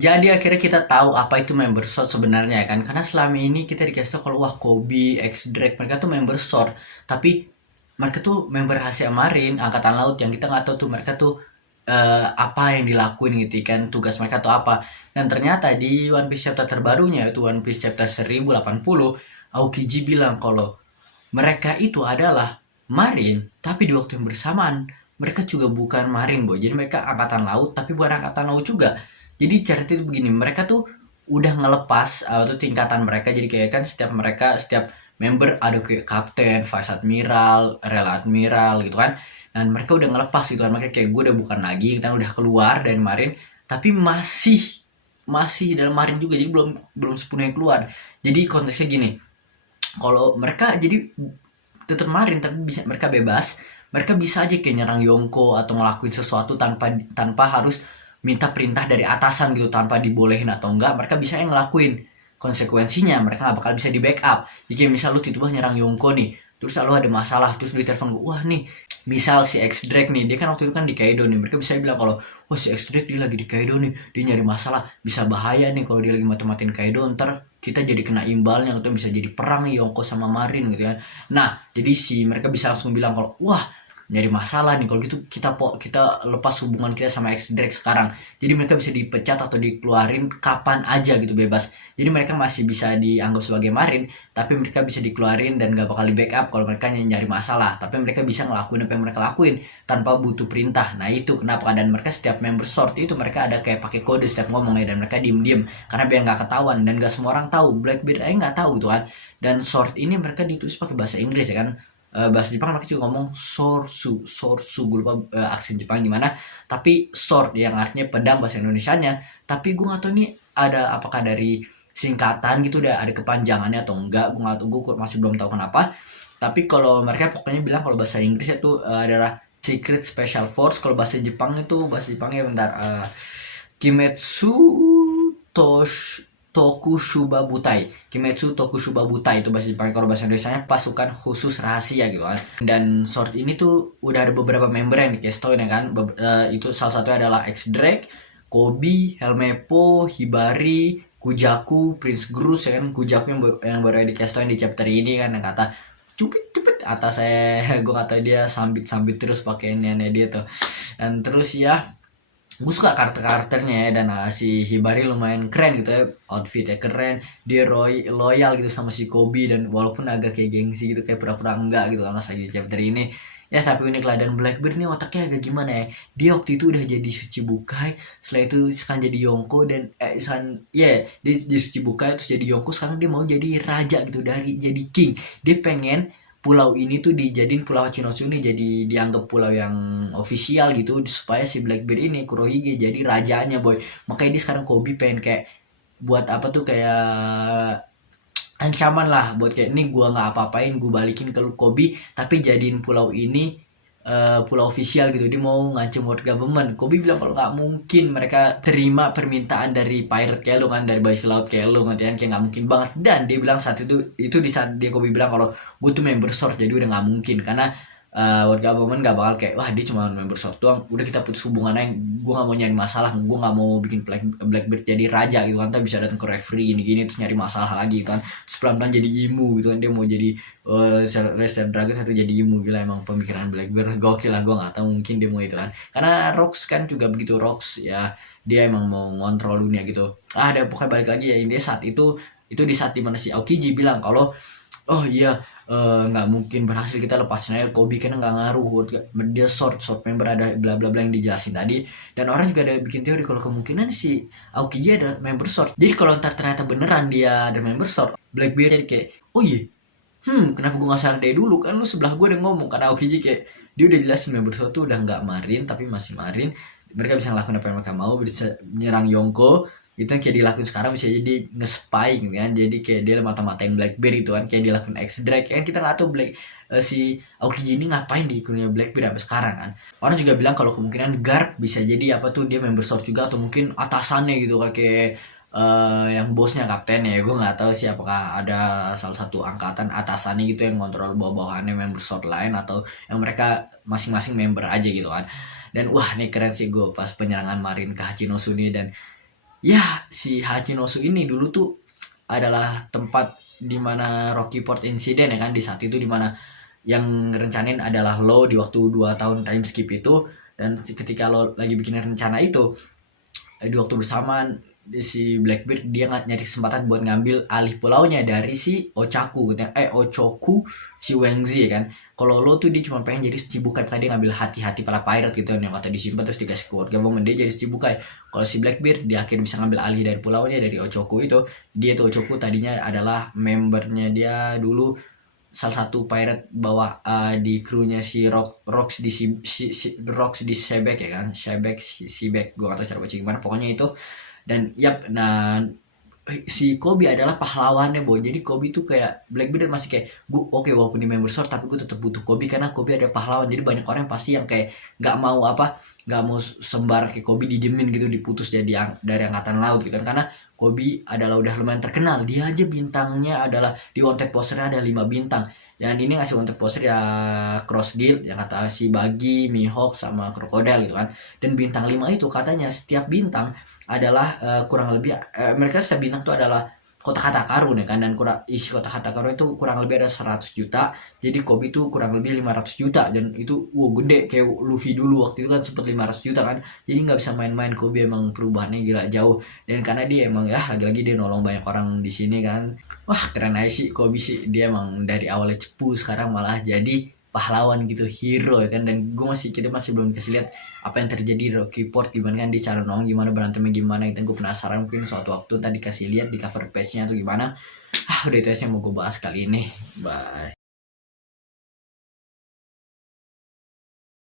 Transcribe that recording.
Jadi akhirnya kita tahu apa itu member sort sebenarnya kan. Karena selama ini kita dikasih tahu kalau wah Kobe, X Drake mereka tuh member sort. Tapi mereka tuh member rahasia Marin, angkatan laut yang kita nggak tahu tuh mereka tuh apa yang dilakuin gitu kan, tugas mereka tuh apa. Dan ternyata di One Piece chapter terbarunya itu One Piece chapter 1080, Aokiji bilang kalau mereka itu adalah Marin, tapi di waktu yang bersamaan mereka juga bukan Marin, boy. Jadi mereka angkatan laut, tapi bukan angkatan laut juga. Jadi cerita itu begini, mereka tuh udah ngelepas tuh tingkatan mereka. Jadi kayak kan setiap member ada kayak kapten, vice admiral, rel admiral gitu kan. Dan mereka udah ngelepas gitu kan. Mereka kayak gue udah bukan lagi, kita udah keluar dari Marin, tapi masih masih dalam Marin juga. Jadi belum belum sepenuhnya keluar. Jadi konteksnya gini, kalau mereka jadi tetap marin tapi bisa mereka bebas, mereka bisa aja kayak nyerang Yonko atau ngelakuin sesuatu tanpa tanpa harus minta perintah dari atasan gitu, tanpa dibolehin atau enggak mereka bisa yang ngelakuin. Konsekuensinya mereka nggak bakal bisa di backup. Jadi misal lu tiba-tiba nyerang Yonko nih, terus lalu ada masalah, terus lu telepon gue, wah nih misal si X Drake nih, dia kan waktu itu kan di Kaido nih, mereka bisa bilang kalau wah si X Drake dia lagi di Kaido nih, dia nyari masalah, bisa bahaya nih kalau dia lagi mati-matiin Kaido, ntar kita jadi kena imbalnya atau bisa jadi perang nih Yonko sama Marin gitu kan. Nah, jadi si mereka bisa langsung bilang kalau wah nyari masalah nih, kalau gitu kita lepas hubungan kita sama X Drake sekarang. Jadi mereka bisa dipecat atau dikeluarin kapan aja gitu, bebas. Jadi mereka masih bisa dianggap sebagai Marin, tapi mereka bisa dikeluarin dan gak bakal di backup kalau mereka nyari masalah. Tapi mereka bisa ngelakuin apa yang mereka lakuin tanpa butuh perintah. Nah itu kenapa, dan mereka setiap member sort itu mereka ada kayak pakai kode setiap ngomongnya, dan mereka diem-diem karena biar nggak ketahuan, dan gak semua orang tahu. Blackbeard aja nggak tahu tuh kan. Dan sort ini mereka ditulis pakai bahasa Inggris ya kan. Bahasa Jepang mereka juga ngomong sorsu, gue lupa aksen Jepang gimana, tapi sword yang artinya pedang bahasa Indonesianya. Tapi gue nggak tahu ini ada apakah dari singkatan gitu, udah ada kepanjangannya atau enggak, gue nggak tahu, gue masih belum tahu kenapa. Tapi kalau mereka pokoknya bilang kalau bahasa Inggris itu adalah Secret Special Force. Kalau bahasa Jepangnya bentar, Kimetsu Tosh Tokushuba Butai. Kimetsu Tokushuba Butai itu bahasa Jepang. Kalau bahasa Indonesia pasukan khusus rahasia gitu kan. Dan sword ini tuh udah ada beberapa member yang dikasih ya kan. Itu salah satunya adalah X Drake, Kobe, Helmepo, Hibari, Kujaku, Prince Grus ya kan. Kujaku yang baru dikasih di chapter ini kan, yang kata cupit cupit atas saya gue kata dia sambit sambit terus pakaiannya dia tuh. Dan terus ya gue suka karakternya ya, dan si Hibari lumayan keren gitu ya, outfitnya keren, dia loyal gitu sama si Kobe, dan walaupun agak kayak gengsi gitu, kayak pura-pura enggak gitu karena lagi chapter ini ya, tapi unik lah. Dan Blackbeard nih otaknya agak gimana ya, dia waktu itu udah jadi Shichibukai, setelah itu sekarang jadi Yonko, dan sekarang ya dia Shichibukai terus jadi Yonko, sekarang dia mau jadi raja gitu, dari jadi king. Dia pengen pulau ini tuh dijadiin pulau Hachinosu ini jadi dianggap pulau yang official gitu, supaya si Blackbeard ini Kurohige jadi rajanya, boy. Makanya dia sekarang Kobe pengen kayak buat apa tuh, kayak ancaman lah buat kayak ini gua nggak apa-apain, gua balikin ke Kobe, tapi jadiin pulau ini pulau official gitu. Dia mau ngancem world government. Kobe bilang kalau nggak mungkin mereka terima permintaan dari pirate kayak lu kan, dari bajak laut kayak lu ngerti kan, kayak nggak mungkin banget. Dan dia bilang saat itu di saat dia Kobe bilang kalau gue tuh member sort, jadi udah nggak mungkin karena world government gak bakal kayak wah dia cuma member sort doang, udah kita putus hubungan aja, gue nggak mau nyari masalah, gue nggak mau bikin Blackbeard jadi raja gitu kan, tapi bisa datang ke referee ini gini terus nyari masalah lagi gitu kan, terus pelan-pelan jadi imu gitu kan, dia mau jadi Lester Dragon satu jadi imu. Gila emang pemikiran Blackbeard gokil lah, gue nggak tahu mungkin dia mau itu kan, karena Rocks kan juga begitu. Rocks ya dia emang mau ngontrol dunia gitu. Ada pokoknya balik lagi ya, dia saat itu di saat dimana si Aokiji bilang kalau oh iya nggak mungkin berhasil kita lepasin aja Kobe karena nggak ngaruh, dia short member ada bla bla bla yang dijelasin tadi. Dan orang juga ada bikin teori kalau kemungkinan si Aokiji ada member short. Jadi kalau ntar ternyata beneran dia ada member short, Blackbeard jadi kayak oh iya, kenapa gue nggak sadar dari dulu, kan lu sebelah gue udah ngomong. Karena Aokiji kayak dia udah jelasin member short tuh udah nggak Marin tapi masih Marin, mereka bisa ngelakuin apa yang mereka mau, bisa nyerang Yonko. Itu yang kayak dilakuin sekarang bisa jadi nge-spy gitu kan, jadi kayak dia mata-matain Blackbeard itu kan, kayak dilakuin X Drake kan. Kita nggak tahu si Aokiji ini ngapain di ikunnya Blackbeard sampai sekarang kan. Orang juga bilang kalau kemungkinan Garp bisa jadi apa tuh, dia member sword juga, atau mungkin atasannya gitu kayak yang bosnya kapten ya, gue nggak tahu sih apakah ada salah satu angkatan atasannya gitu yang kontrol bawah-bawahannya member sword lain, atau yang mereka masing-masing member aja gitu kan. Dan wah nih keren sih gue pas penyerangan Marin ke Hachinosu nih. Dan Ya, si Hachinosu ini dulu tuh adalah tempat di mana Rocky Port Incident ya kan, di saat itu di mana yang rencanain adalah lo di waktu 2 tahun time skip itu, dan ketika lo lagi bikin rencana itu di waktu bersamaan si Blackbeard dia nggak nyari kesempatan buat ngambil alih pulaunya dari si Ochoku si Wengzi ya kan. Kalau lo tuh dia cuma pengen jadi Shichibukai, makanya dia ngambil hati-hati para pirate gitu yang kata disimpan terus dikasih keluarga momen dia jadi Shichibukai. Kalau si Blackbeard dia akhirnya bisa ngambil alih dari pulaunya dari Ochoku itu. Dia tuh Ochoku tadinya adalah membernya dia dulu, salah satu pirate bawah di krunya si Rocks di Rocks di Shebek ya kan, Shebek gue gak tau cara baca gimana pokoknya itu. Dan yap, nah si Kobe adalah pahlawannya boy, jadi Kobe tuh kayak Blackbeard masih kayak gue oke, walaupun di member sword tapi gue tetap butuh Kobe karena Kobe ada pahlawan. Jadi banyak orang pasti yang kayak nggak mau sembar kayak Kobe didiemin gitu, diputus jadi dari angkatan laut gitu kan, karena Kobe adalah udah lumayan terkenal, dia aja bintangnya adalah di wanted posternya ada 5 bintang. Dan ini ngasih wanted poster ya Cross Guild yang kata si Buggy, Mihawk sama Crocodile gitu kan. Dan bintang 5 itu katanya setiap bintang adalah kurang lebih mereka setiap bintang itu adalah kotak-kata karun ya kan, dan isi kotak-kata karun itu kurang lebih ada 100 juta. Jadi Kobe itu kurang lebih 500 juta, dan itu wow gede kayak Luffy dulu waktu itu kan sempet 500 juta kan. Jadi nggak bisa main-main, Kobe emang perubahannya gila jauh. Dan karena dia emang ya lagi-lagi dia nolong banyak orang di sini kan. Wah keren aja sih Kobe sih, dia emang dari awalnya cepu sekarang malah jadi pahlawan gitu, hero ya kan. Dan kita masih belum kasih lihat apa yang terjadi di Rocky Port, gimana kan dia cara nolong, gimana berantemnya gimana gitu. Gue penasaran, mungkin suatu waktu tadi kasih lihat di cover page nya atau gimana. Udah itu aja yang mau gue bahas kali ini. Bye.